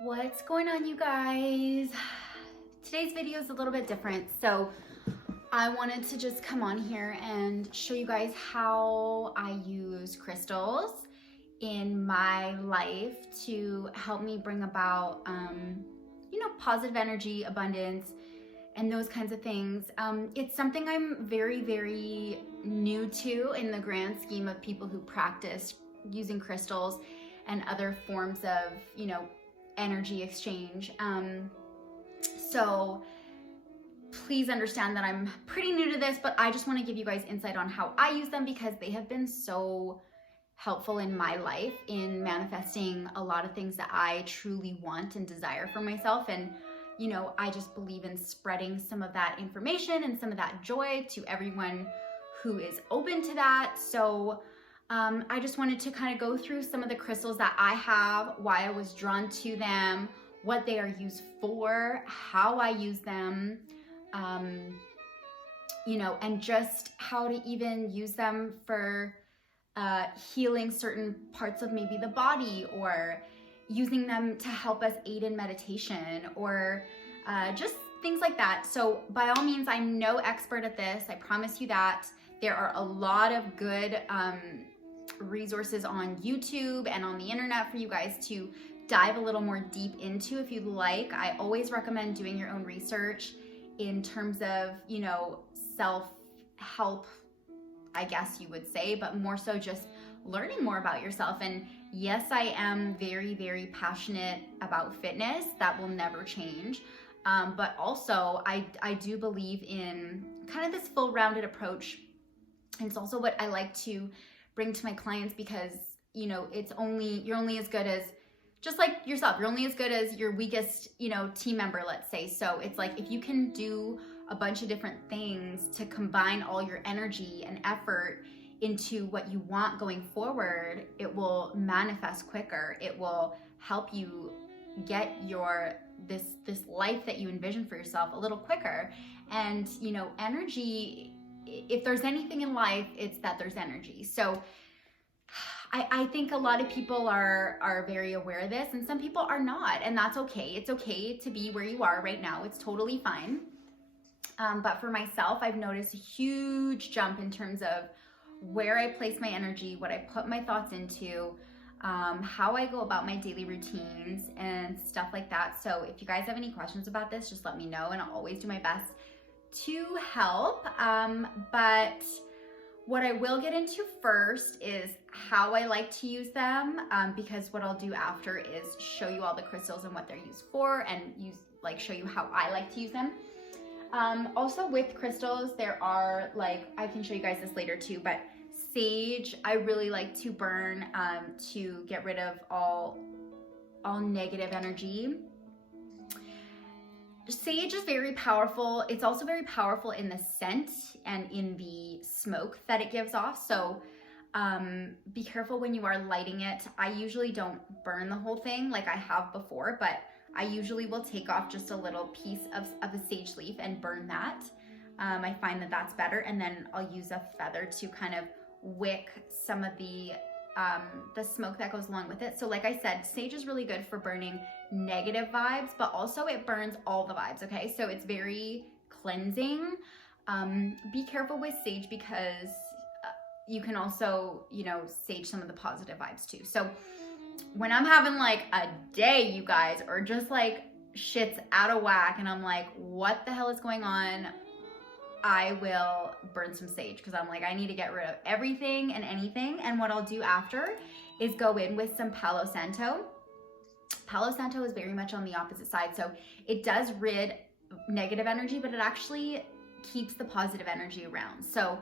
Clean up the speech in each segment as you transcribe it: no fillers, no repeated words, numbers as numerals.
What's going on, you guys? Today's video is a little bit different, so I wanted to just come on here and show you guys how I use crystals in my life to help me bring about positive energy, abundance, and those kinds of things. It's something I'm very new to in the grand scheme of people who practice using crystals and other forms of energy exchange. So please understand that I'm pretty new to this, but I just want to give you guys insight on how I use them because they have been so helpful in my life in manifesting a lot of things that I truly want and desire for myself. And I just believe in spreading some of that information and some of that joy to everyone who is open to that. So I just wanted to kind of go through some of the crystals that I have, why I was drawn to them, what they are used for, how I use them, and just how to even use them for healing certain parts of maybe the body, or using them to help us aid in meditation, or just things like that. So by all means, I'm no expert at this. I promise you that. There are a lot of good resources on YouTube and on the internet for you guys to dive a little more deep into if you'd like. I always recommend doing your own research in terms of, self-help, I guess you would say, but more so just learning more about yourself. And yes, I am very passionate about fitness. That will never change. But also I do believe in kind of this full rounded approach. And it's also what I like to bring to my clients because, you're only as good as, just like yourself, you're only as good as your weakest, team member, let's say. So it's like, if you can do a bunch of different things to combine all your energy and effort into what you want going forward, it will manifest quicker. It will help you get this life that you envision for yourself a little quicker. And, energy, if there's anything in life, it's that there's energy. So I think a lot of people are very aware of this, and some people are not, and that's okay. It's okay to be where you are right now. It's totally fine. But for myself, I've noticed a huge jump in terms of where I place my energy, what I put my thoughts into, how I go about my daily routines and stuff like that. So if you guys have any questions about this, just let me know, and I'll always do my best to help. But what I will get into first is how I like to use them, because what I'll do after is show you all the crystals and what they're used for, and show you how I like to use them. Also with crystals, there are, I can show you guys this later too, but sage, I really like to burn to get rid of all negative energy. Sage is very powerful. It's also very powerful in the scent and in the smoke that it gives off. So be careful when you are lighting it. I usually don't burn the whole thing like I have before, but I usually will take off just a little piece of a sage leaf and burn that. I find that that's better. And then I'll use a feather to kind of wick some of the smoke that goes along with it. So like I said, sage is really good for burning negative vibes, but also it burns all the vibes, okay? So it's very cleansing. Be careful with sage because you can also, sage some of the positive vibes too. So when I'm having a day, you guys, or just shit's out of whack and I'm like, what the hell is going on? I will burn some sage because I'm like, I need to get rid of everything and anything. And what I'll do after is go in with some Palo Santo. Palo Santo is very much on the opposite side. So it does rid negative energy, but it actually keeps the positive energy around. So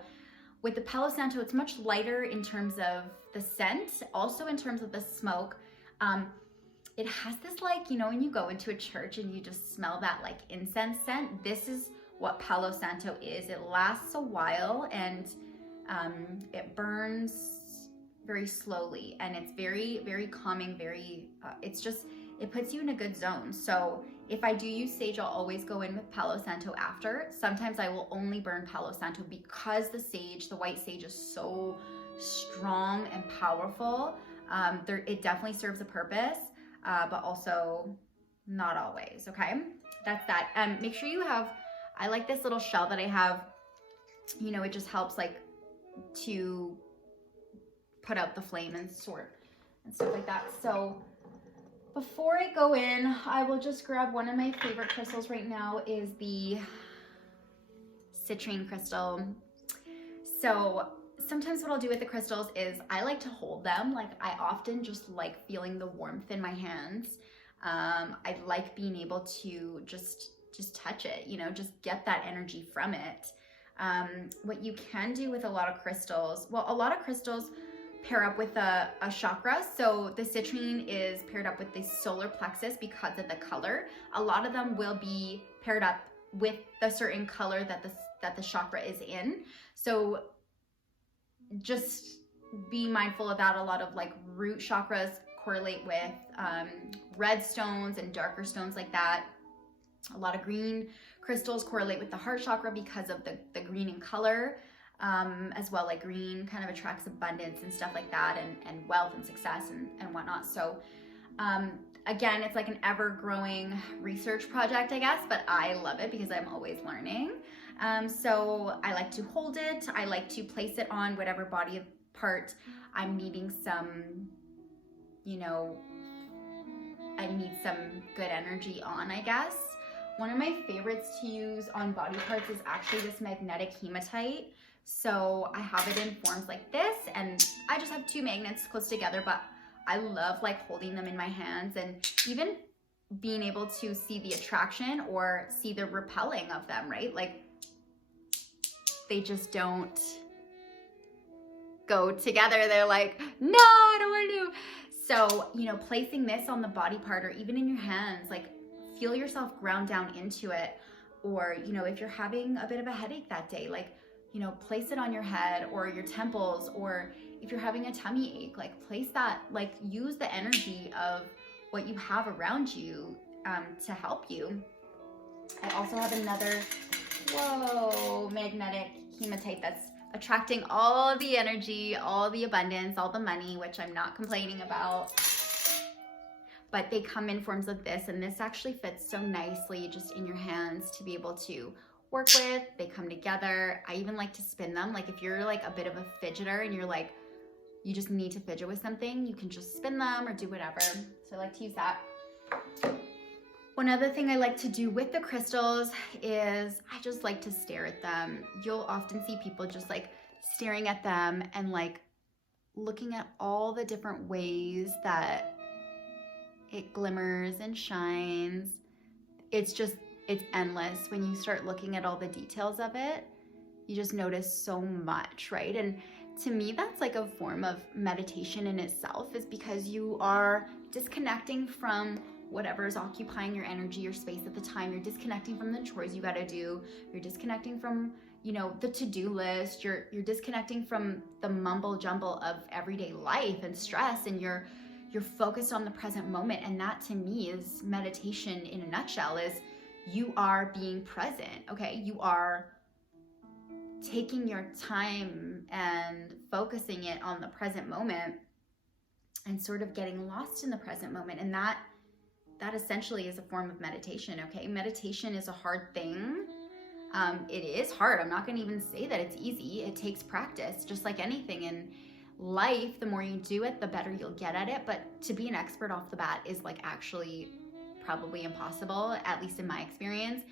with the Palo Santo, it's much lighter in terms of the scent, also in terms of the smoke. It has this when you go into a church and you just smell that incense scent, this is what Palo Santo is. It lasts a while and it burns very slowly, and it's very calming, it puts you in a good zone. So if I do use sage, I'll always go in with Palo Santo after. Sometimes I will only burn Palo Santo because the white sage is so strong and powerful. It definitely serves a purpose, but also not always, okay? That's that. Make sure you have, I like this little shell that I have, you know, it just helps like to put out the flame and sort and stuff like that. So before I go in, I will just grab one of my favorite crystals right now is the citrine crystal. So sometimes what I'll do with the crystals is I like to hold them. Like I often just like feeling the warmth in my hands. I like being able to just touch it, you know, just get that energy from it. What you can do with a lot of crystals, well, a lot of crystals pair up with a chakra. So the citrine is paired up with the solar plexus because of the color. A lot of them will be paired up with the certain color that the chakra is in. So just be mindful of that. A lot of like root chakras correlate with red stones and darker stones like that. A lot of green crystals correlate with the heart chakra because of the green in color. As well, like green kind of attracts abundance and stuff like that, and wealth and success and whatnot. So again, it's like an ever-growing research project, I guess, but I love it because I'm always learning. So I like to hold it. I like to place it on whatever body part I'm needing some, you know, I need some good energy on, I guess. One of my favorites to use on body parts is actually this magnetic hematite. So I have it in forms like this, and I just have two magnets close together, but I love like holding them in my hands and even being able to see the attraction or see the repelling of them, right? Like they just don't go together. They're like, no, I don't want to. So, you know, placing this on the body part or even in your hands, like feel yourself ground down into it. Or, you know, if you're having a bit of a headache that day, like, you know, place it on your head or your temples, or if you're having a tummy ache, like place that, like use the energy of what you have around you to help you. I also have another, magnetic hematite that's attracting all the energy, all the abundance, all the money, which I'm not complaining about. But they come in forms of this, and this actually fits so nicely just in your hands to be able to work with. They come together. I even like to spin them. Like if you're like a bit of a fidgeter and you're like, you just need to fidget with something, you can just spin them or do whatever. So I like to use that. One other thing I like to do with the crystals is I just like to stare at them. You'll often see people just like staring at them and like looking at all the different ways that it glimmers and shines. It's endless. When you start looking at all the details of it, you just notice so much, right? And to me, that's like a form of meditation in itself, is because you are disconnecting from whatever's occupying your energy or space at the time. You're disconnecting from the chores you gotta do. You're disconnecting from, you know, the to-do list. You're disconnecting from the mumble jumble of everyday life and stress, and you're focused on the present moment. And that to me is meditation in a nutshell, is you are being present, okay? You are taking your time and focusing it on the present moment and sort of getting lost in the present moment. And that essentially is a form of meditation, okay? Meditation is a hard thing. It is hard. I'm not gonna even say that it's easy. It takes practice, just like anything in life. The more you do it, the better you'll get at it. But to be an expert off the bat is like actually probably impossible, at least in my experience.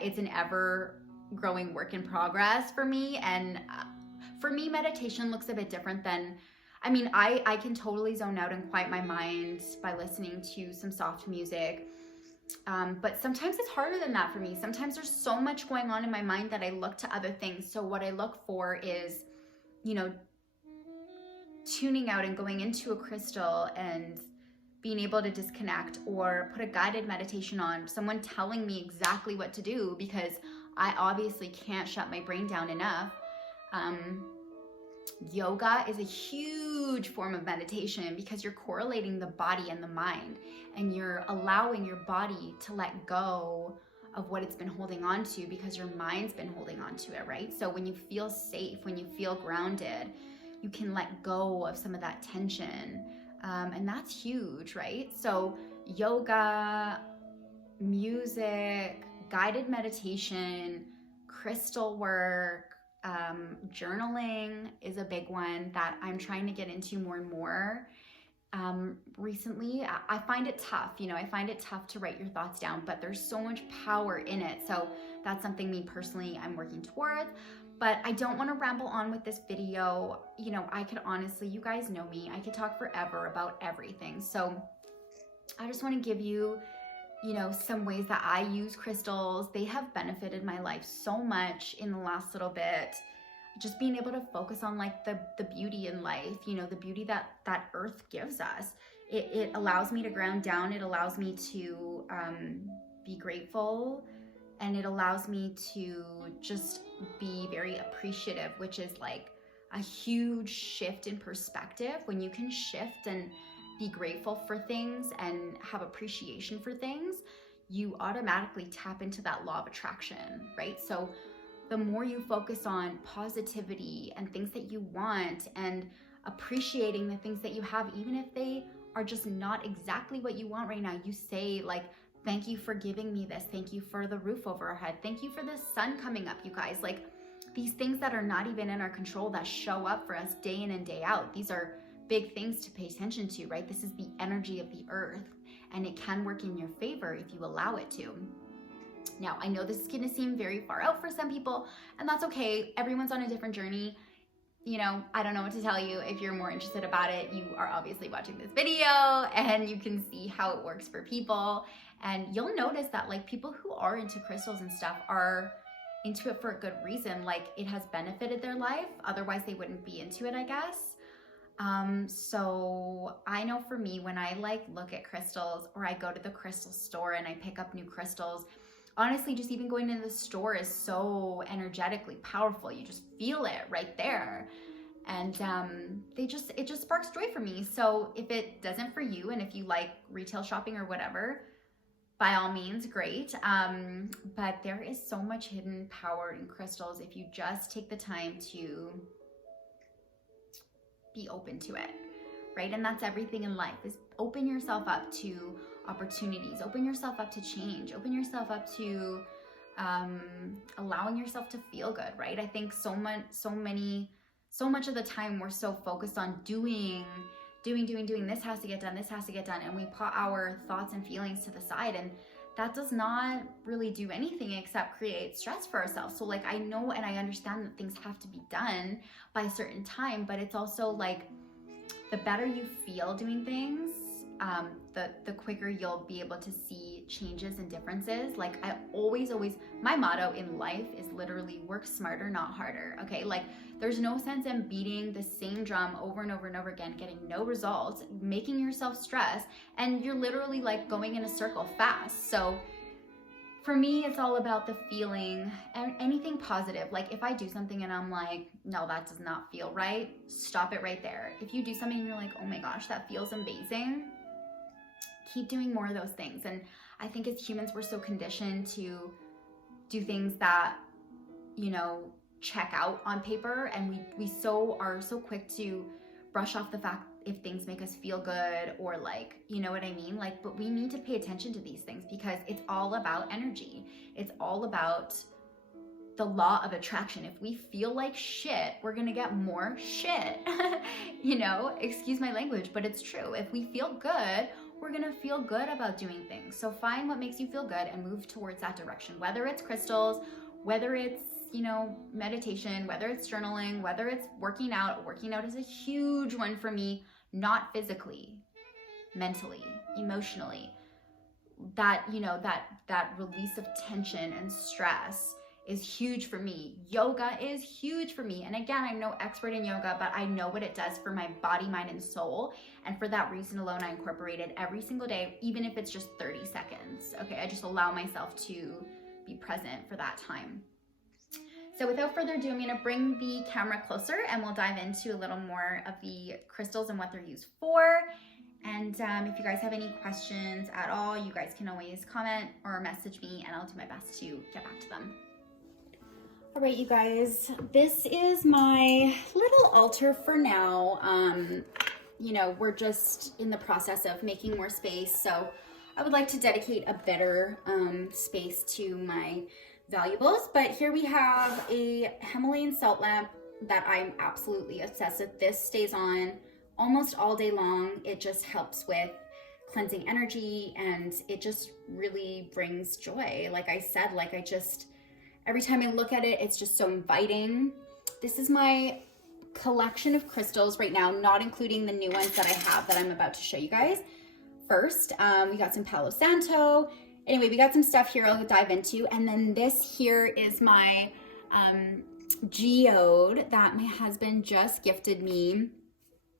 It's an ever growing work in progress for me. And for me, meditation looks a bit different than, I mean, I can totally zone out and quiet my mind by listening to some soft music. But sometimes it's harder than that for me. Sometimes there's so much going on in my mind that I look to other things. So what I look for is, you know, tuning out and going into a crystal and being able to disconnect, or put a guided meditation on, someone telling me exactly what to do, because I obviously can't shut my brain down enough. Yoga is a huge form of meditation because you're correlating the body and the mind, and you're allowing your body to let go of what it's been holding on to because your mind's been holding on to it, right? So when you feel safe, when you feel grounded, you can let go of some of that tension. And that's huge, right? So yoga, music, guided meditation, crystal work, journaling is a big one that I'm trying to get into more and more. Recently, I find it tough, I find it tough to write your thoughts down, but there's so much power in it. So that's something me personally, I'm working towards. But I don't want to ramble on with this video. I could honestly, you guys know me, I could talk forever about everything. So I just want to give you, some ways that I use crystals. They have benefited my life so much in the last little bit. Just being able to focus on like the beauty in life, the beauty that earth gives us. It allows me to ground down. It allows me to be grateful. And it allows me to just be very appreciative, which is like a huge shift in perspective. When you can shift and be grateful for things and have appreciation for things, you automatically tap into that law of attraction, right? So the more you focus on positivity and things that you want and appreciating the things that you have, even if they are just not exactly what you want right now, you say like, thank you for giving me this. Thank you for the roof over our head. Thank you for the sun coming up, you guys. Like these things that are not even in our control that show up for us day in and day out. These are big things to pay attention to, right? This is the energy of the earth, and it can work in your favor if you allow it to. Now, I know this is gonna seem very far out for some people, and that's okay. Everyone's on a different journey. I don't know what to tell you. If you're more interested about it, you are obviously watching this video and you can see how it works for people. And you'll notice that like people who are into crystals and stuff are into it for a good reason. Like it has benefited their life. Otherwise they wouldn't be into it, I guess. So I know for me, when I like look at crystals or I go to the crystal store and I pick up new crystals, honestly, just even going into the store is so energetically powerful. You just feel it right there. And it just sparks joy for me. So if it doesn't for you, and if you like retail shopping or whatever, by all means, great. But there is so much hidden power in crystals if you just take the time to be open to it, right? And that's everything in life, is open yourself up to opportunities, open yourself up to change, open yourself up to allowing yourself to feel good, right? I think so much of the time we're so focused on doing, this has to get done, and we put our thoughts and feelings to the side, and that does not really do anything except create stress for ourselves. So like I know and I understand that things have to be done by a certain time, but it's also like the better you feel doing things, the quicker you'll be able to see changes and differences. Like I always, my motto in life is literally work smarter, not harder. Okay. Like there's no sense in beating the same drum over and over and over again, getting no results, making yourself stress, and you're literally like going in a circle fast. So for me, it's all about the feeling and anything positive. Like if I do something and I'm like, no, that does not feel right, stop it right there. If you do something and you're like, oh my gosh, that feels amazing, keep doing more of those things. And I think as humans, we're so conditioned to do things that, check out on paper. And we are so quick to brush off the fact if things make us feel good or like, you know what I mean? Like, but we need to pay attention to these things because it's all about energy. It's all about the law of attraction. If we feel like shit, we're gonna get more shit. Excuse my language, but it's true. If we feel good, we're gonna feel good about doing things. So find what makes you feel good and move towards that direction, whether it's crystals, whether it's, meditation, whether it's journaling, whether it's working out. Working out is a huge one for me, not physically, mentally, emotionally. That, that release of tension and stress is huge for me. Yoga is huge for me. And again, I'm no expert in yoga, but I know what it does for my body, mind, and soul. And for that reason alone, I incorporate it every single day, even if it's just 30 seconds. Okay, I just allow myself to be present for that time. So without further ado, I'm gonna bring the camera closer and we'll dive into a little more of the crystals and what they're used for. And if you guys have any questions at all, you guys can always comment or message me and I'll do my best to get back to them. All right, you guys, this is my little altar for now. We're just in the process of making more space. So I would like to dedicate a better space to my valuables. But here we have a Himalayan salt lamp that I'm absolutely obsessed with. This stays on almost all day long. It just helps with cleansing energy, and it just really brings joy. Like I said, every time I look at it, it's just so inviting. This is my collection of crystals right now, not including the new ones that I have that I'm about to show you guys. First, we got some Palo Santo. Anyway, we got some stuff here I'll dive into. And then this here is my geode that my husband just gifted me.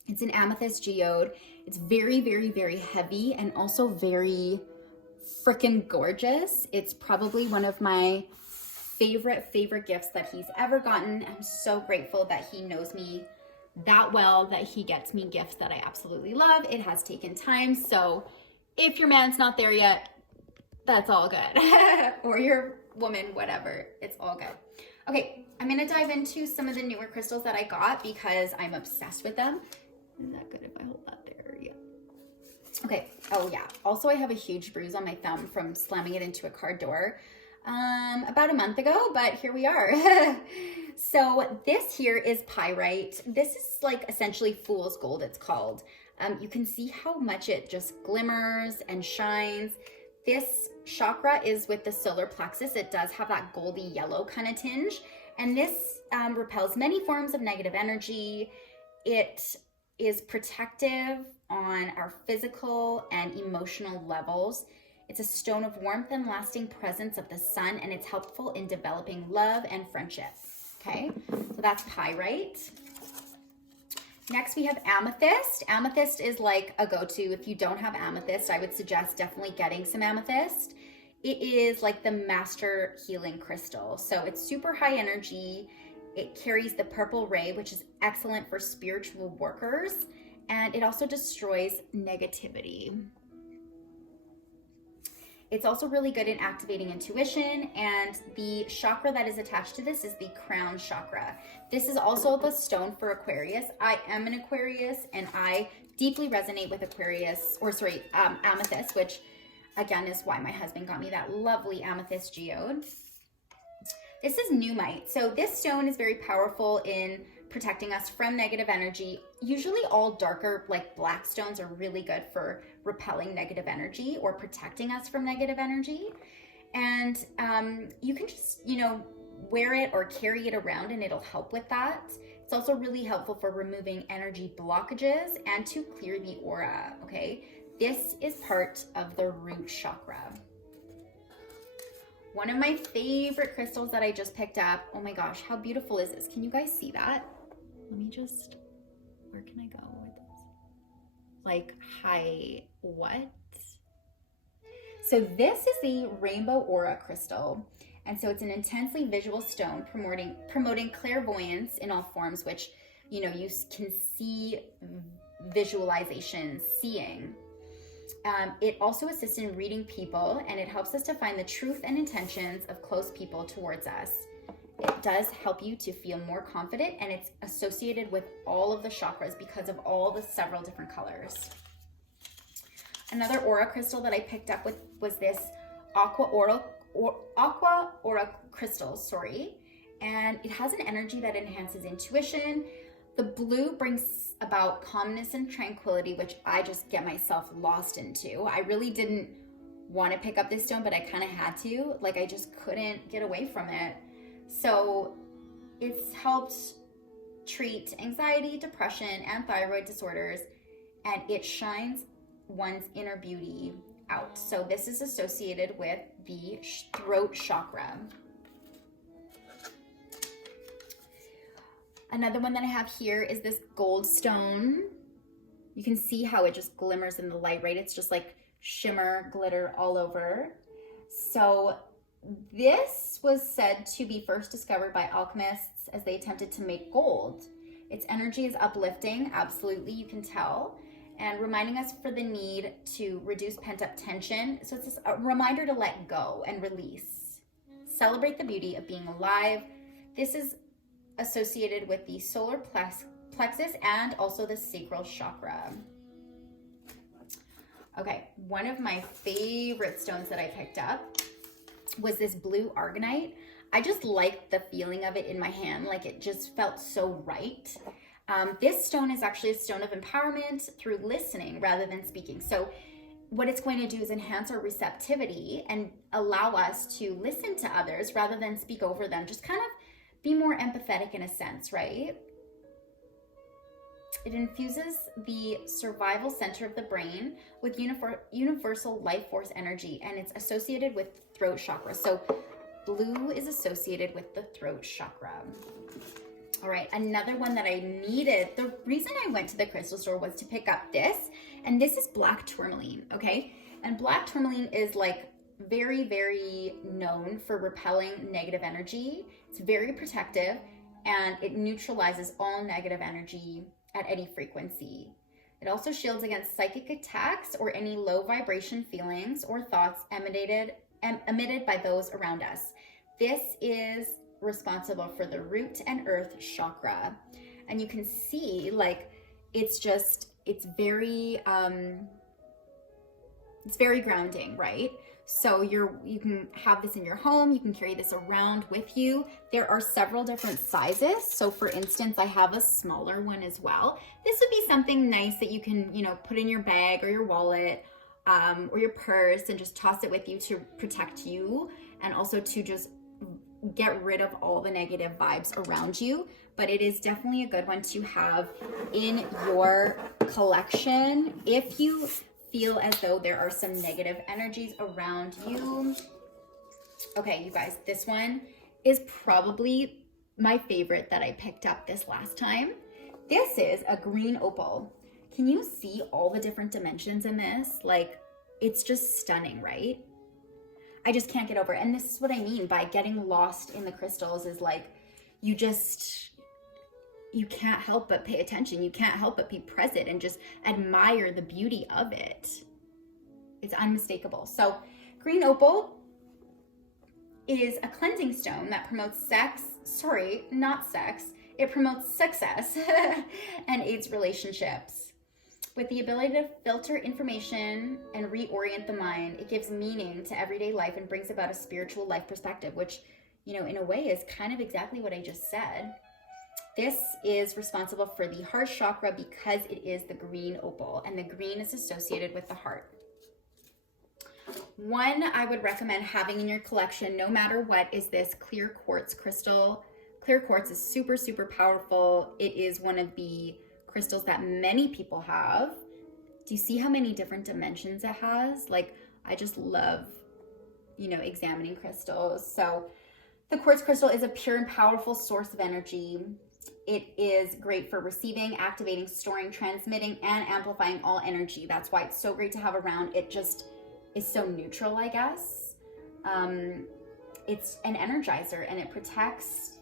It's an amethyst geode. It's very, very, very heavy and also very freaking gorgeous. It's probably one of my favorite gifts that he's ever gotten. I'm so grateful that he knows me that well, that he gets me gifts that I absolutely love. It has taken time, so if your man's not there yet, that's all good. Or your woman, whatever, it's all good. Okay, I'm gonna dive into some of the newer crystals that I got because I'm obsessed with them. Is that good if I hold that there? Yeah. Okay, oh yeah. Also, I have a huge bruise on my thumb from slamming it into a car door about a month ago, but here we are. So this here is pyrite. This is like essentially fool's gold, it's called. You can see how much it just glimmers and shines. This chakra is with the solar plexus. It does have that goldy yellow kind of tinge, and this repels many forms of negative energy. It is protective on our physical and emotional levels. It's a stone of warmth and lasting presence of the sun, and it's helpful in developing love and friendship. Okay, so that's pyrite. Next we have amethyst. Amethyst is like a go-to. If you don't have amethyst, I would suggest definitely getting some amethyst. It is like the master healing crystal. So it's super high energy. It carries the purple ray, which is excellent for spiritual workers. And it also destroys negativity. It's also really good in activating intuition, and the chakra that is attached to this is the crown chakra. This is also the stone for Aquarius. I am an Aquarius, and I deeply resonate with amethyst, which again is why my husband got me that lovely amethyst geode. This is Numite. So this stone is very powerful in protecting us from negative energy. Usually all darker, like black stones, are really good for repelling negative energy or protecting us from negative energy. And you can just, wear it or carry it around and it'll help with that. It's also really helpful for removing energy blockages and to clear the aura, okay? This is part of the root chakra. One of my favorite crystals that I just picked up. Oh my gosh, how beautiful is this? Can you guys see that? Let me just, where can I go with this? Like, hi, what? So this is the rainbow aura crystal. And so it's an intensely visual stone promoting clairvoyance in all forms, which, you can see visualization, seeing. It also assists in reading people, and it helps us to find the truth and intentions of close people towards us. It does help you to feel more confident, and it's associated with all of the chakras because of all the several different colors. Another aura crystal that I picked up was this aqua aura crystal, and it has an energy that enhances intuition. The blue brings about calmness and tranquility, which I just get myself lost into. I really didn't want to pick up this stone, but I kind of had to. Like, I just couldn't get away from it. So it's helped treat anxiety, depression, and thyroid disorders, and it shines one's inner beauty out. So this is associated with the throat chakra. Another one that I have here is this gold stone. You can see how it just glimmers in the light, right? It's just like shimmer, glitter all over. So this was said to be first discovered by alchemists as they attempted to make gold. Its energy is uplifting, absolutely, you can tell, and reminding us for the need to reduce pent-up tension. So it's a reminder to let go and release. Celebrate the beauty of being alive. This is associated with the solar plexus and also the sacral chakra. Okay, one of my favorite stones that I picked up was this blue argonite. I just liked the feeling of it in my hand. Like it just felt so right. This stone is actually a stone of empowerment through listening rather than speaking. So what it's going to do is enhance our receptivity and allow us to listen to others rather than speak over them. Just kind of be more empathetic in a sense, right? It infuses the survival center of the brain with universal life force energy, and it's associated with throat chakra. So blue is associated with the throat chakra. All right, another one that I needed. The reason I went to the crystal store was to pick up this, and this is black tourmaline, okay? And black tourmaline is like very, very known for repelling negative energy. It's very protective, and it neutralizes all negative energy at any frequency. It also shields against psychic attacks or any low vibration feelings or thoughts emitted by those around us. This is responsible for the root and earth chakra. And you can see like it's very grounding, right? So you can have this in your home, you can carry this around with you. There are several different sizes. So for instance, I have a smaller one as well. This would be something nice that you can, put in your bag or your wallet or your purse and just toss it with you to protect you and also to just get rid of all the negative vibes around you. But it is definitely a good one to have in your collection if you feel as though there are some negative energies around you. Okay, you guys, this one is probably my favorite that I picked up this last time. This is a green opal. Can you see all the different dimensions in this? Like, it's just stunning, right? I just can't get over it. And this is what I mean by getting lost in the crystals is like, you can't help but pay attention. You can't help but be present and just admire the beauty of it. It's unmistakable. So green opal is a cleansing stone that promotes it promotes success and aids relationships. With the ability to filter information and reorient the mind, it gives meaning to everyday life and brings about a spiritual life perspective, which, in a way is kind of exactly what I just said. This is responsible for the heart chakra because it is the green opal, and the green is associated with the heart. One I would recommend having in your collection, no matter what, is this clear quartz crystal. Clear quartz is super, super powerful. It is one of the crystals that many people have. Do you see how many different dimensions it has? Like, I just love, examining crystals. So the quartz crystal is a pure and powerful source of energy. It is great for receiving, activating, storing, transmitting, and amplifying all energy. That's why it's so great to have around. It just is so neutral, I guess. It's an energizer, and it protects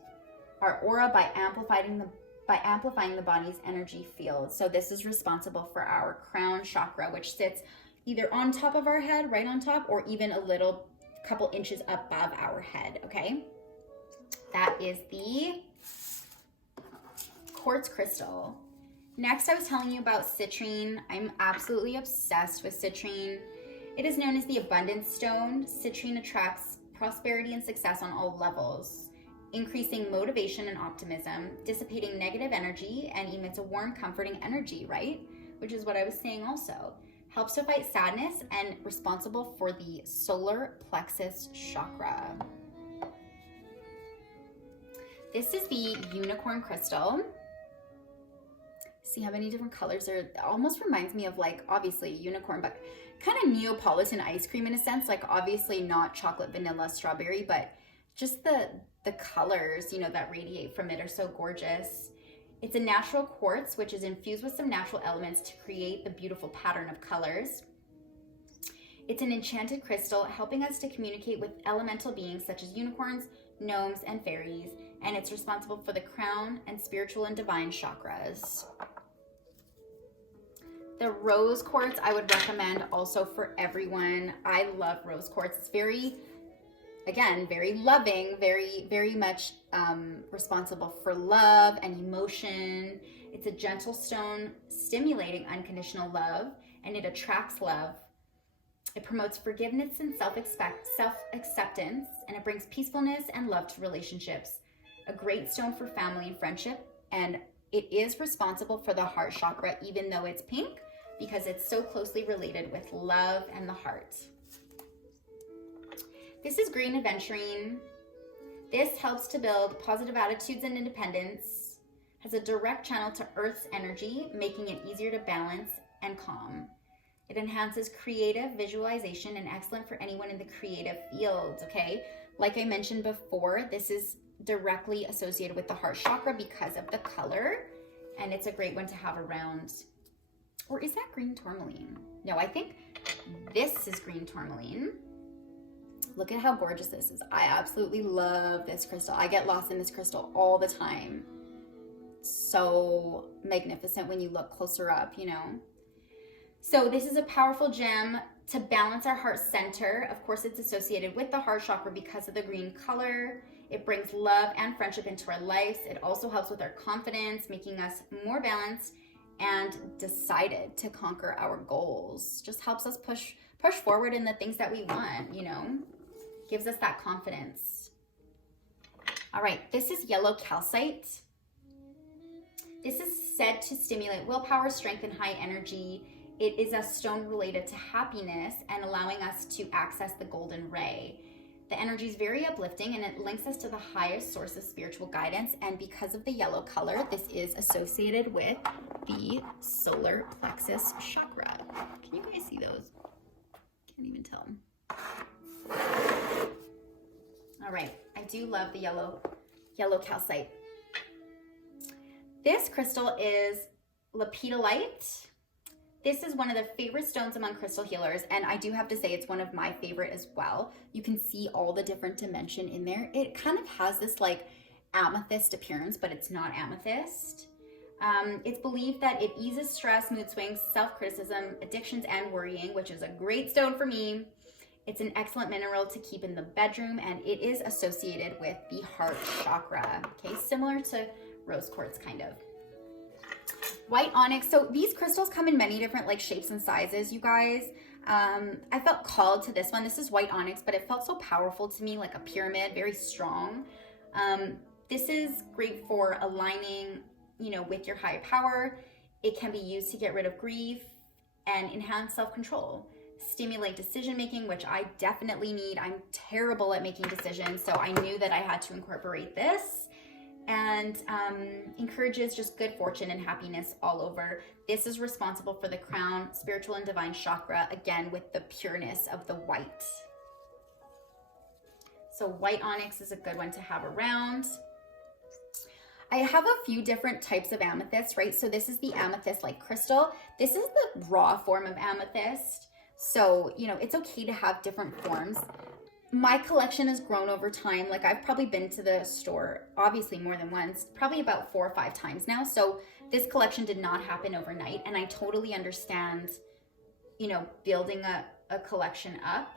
our aura by amplifying the body's energy field. So this is responsible for our crown chakra, which sits either on top of our head, right on top, or even a couple inches above our head, okay? That is the quartz crystal. Next, I was telling you about citrine. I'm absolutely obsessed with citrine. It is known as the abundance stone. Citrine attracts prosperity and success on all levels, increasing motivation and optimism, dissipating negative energy, and emits a warm, comforting energy, right? Which is what I was saying also. Helps to fight sadness and responsible for the solar plexus chakra. This is the unicorn crystal. See how many different colors are. It almost reminds me of, like, obviously a unicorn, but kind of Neapolitan ice cream in a sense. Like, obviously not chocolate, vanilla, strawberry, but just the colors, that radiate from it are so gorgeous. It's a natural quartz, which is infused with some natural elements to create the beautiful pattern of colors. It's an enchanted crystal, helping us to communicate with elemental beings such as unicorns, gnomes, and fairies, and it's responsible for the crown and spiritual and divine chakras. The rose quartz I would recommend also for everyone. I love rose quartz. It's very loving, very much responsible for love and emotion. It's a gentle stone stimulating unconditional love, and it attracts love It promotes forgiveness and self-acceptance, and it brings peacefulness and love to relationships. A great stone for family and friendship, and it is responsible for the heart chakra, even though it's pink, because it's so closely related with love and the heart. This is green aventurine. This helps to build positive attitudes and independence, has a direct channel to Earth's energy, making it easier to balance and calm. It enhances creative visualization and excellent for anyone in the creative fields, okay? Like I mentioned before, this is directly associated with the heart chakra because of the color, and it's a great one to have around. Or is that green tourmaline? No, I think this is green tourmaline. Look at how gorgeous this is. I absolutely love this crystal. I get lost in this crystal all the time. So magnificent when you look closer up, you know? So this is a powerful gem to balance our heart center. Of course, it's associated with the heart chakra because of the green color. It brings love and friendship into our lives. It also helps with our confidence, making us more balanced and decided to conquer our goals. Just helps us push forward in the things that we want, you know? Gives us that confidence. All right, this is yellow calcite. This is said to stimulate willpower, strength, and high energy. It is a stone related to happiness and allowing us to access the golden ray. The energy is very uplifting and it links us to the highest source of spiritual guidance. And because of the yellow color, this is associated with the solar plexus chakra. Can you guys see those? Can't even tell. All right, I do love the yellow calcite. This crystal is lepidolite. This is one of the favorite stones among crystal healers, and I do have to say it's one of my favorite as well. You can see all the different dimension in there. It kind of has this like amethyst appearance, but it's not amethyst. It's believed that it eases stress, mood swings, self-criticism, addictions, and worrying, which is a great stone for me. It's an excellent mineral to keep in the bedroom, and it is associated with the heart chakra, okay? Similar to rose quartz, kind of. White onyx. So these crystals come in many different like shapes and sizes, you guys. I felt called to this one. This is white onyx, but it felt so powerful to me, like a pyramid, very strong. This is great for aligning, you know, with your higher power. It can be used to get rid of grief and enhance self-control, stimulate decision-making, which I definitely need. I'm terrible at making decisions, so I knew that I had to incorporate this. And encourages just good fortune and happiness all over. This is responsible for the crown, spiritual and divine chakra, again, with the pureness of the white. So white onyx is a good one to have around. I have a few different types of amethyst, right? So this is the amethyst-like crystal. This is the raw form of amethyst. So, you know, it's okay to have different forms. My collection has grown over time. Like I've probably been to the store, obviously more than once, probably about 4 or 5 times now. So this collection did not happen overnight. And I totally understand, you know, building a collection up.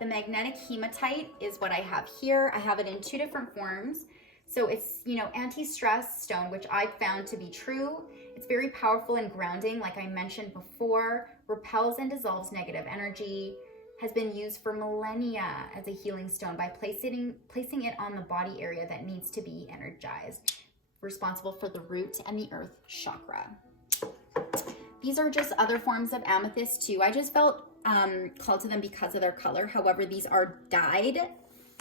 The magnetic hematite is what I have here. I have it in 2 different forms. So it's, you know, anti-stress stone, which I found to be true. It's very powerful and grounding, like I mentioned before, repels and dissolves negative energy, has been used for millennia as a healing stone by placing it on the body area that needs to be energized, responsible for the root and the earth chakra. These are just other forms of amethyst too. I just felt called to them because of their color. However, these are dyed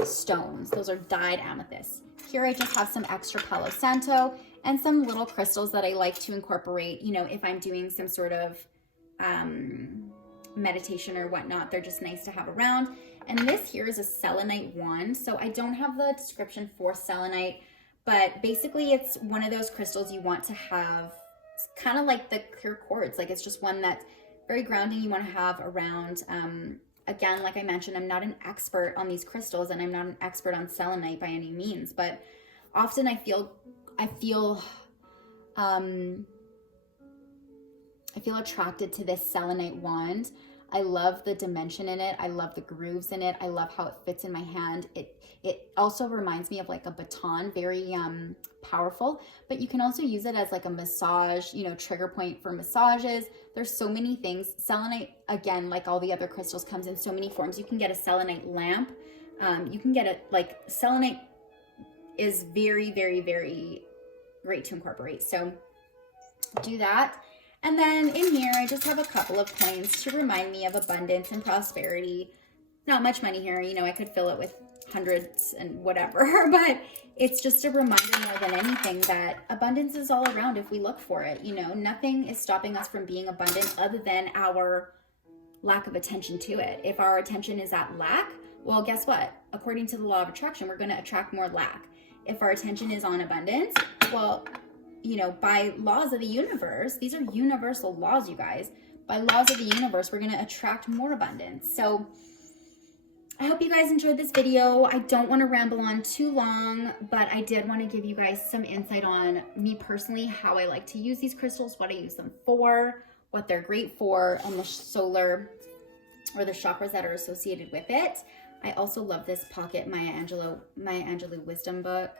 stones. Those are dyed amethysts. Here I just have some extra Palo Santo and some little crystals that I like to incorporate, you know, if I'm doing some sort of meditation or whatnot. They're just nice to have around. And this here is a selenite wand. So I don't have the description for selenite, but basically it's one of those crystals you want to have. It's kind of like the clear quartz. Like it's just one that's very grounding you want to have around. Again, like I mentioned, I'm not an expert on these crystals and I'm not an expert on selenite by any means, but often I feel attracted to this selenite wand. I love the dimension in it. I love the grooves in it. I love how it fits in my hand. It also reminds me of like a baton, very powerful, but you can also use it as like a massage, you know, trigger point for massages, There's so many things. Selenite, again, like all the other crystals, comes in so many forms. You can get a selenite lamp. You can get it, like, selenite is very, very, very great to incorporate. So do that. And then in here, I just have a couple of coins to remind me of abundance and prosperity. Not much money here. You know, I could fill it with hundreds and whatever, but it's just a reminder more than anything that abundance is all around if we look for it. You know, nothing is stopping us from being abundant other than our lack of attention to it. If our attention is at lack, well, guess what? According to the law of attraction, we're going to attract more lack. If our attention is on abundance, well, you know, by laws of the universe, these are universal laws, you guys. By laws of the universe, we're going to attract more abundance. So I hope you guys enjoyed this video. I don't want to ramble on too long, but I did want to give you guys some insight on me personally, how I like to use these crystals, what I use them for, what they're great for, and the solar or the chakras that are associated with it. I also love this pocket Maya Angelou wisdom book.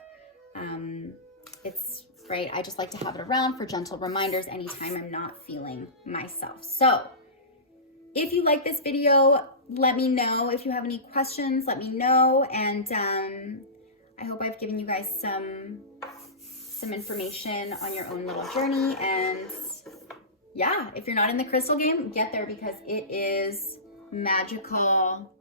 It's great. I just like to have it around for gentle reminders anytime I'm not feeling myself. So if you like this video, let me know. If you have any questions, let me know. And I hope I've given you guys some information on your own little journey. And yeah, if you're not in the crystal game, get there because it is magical.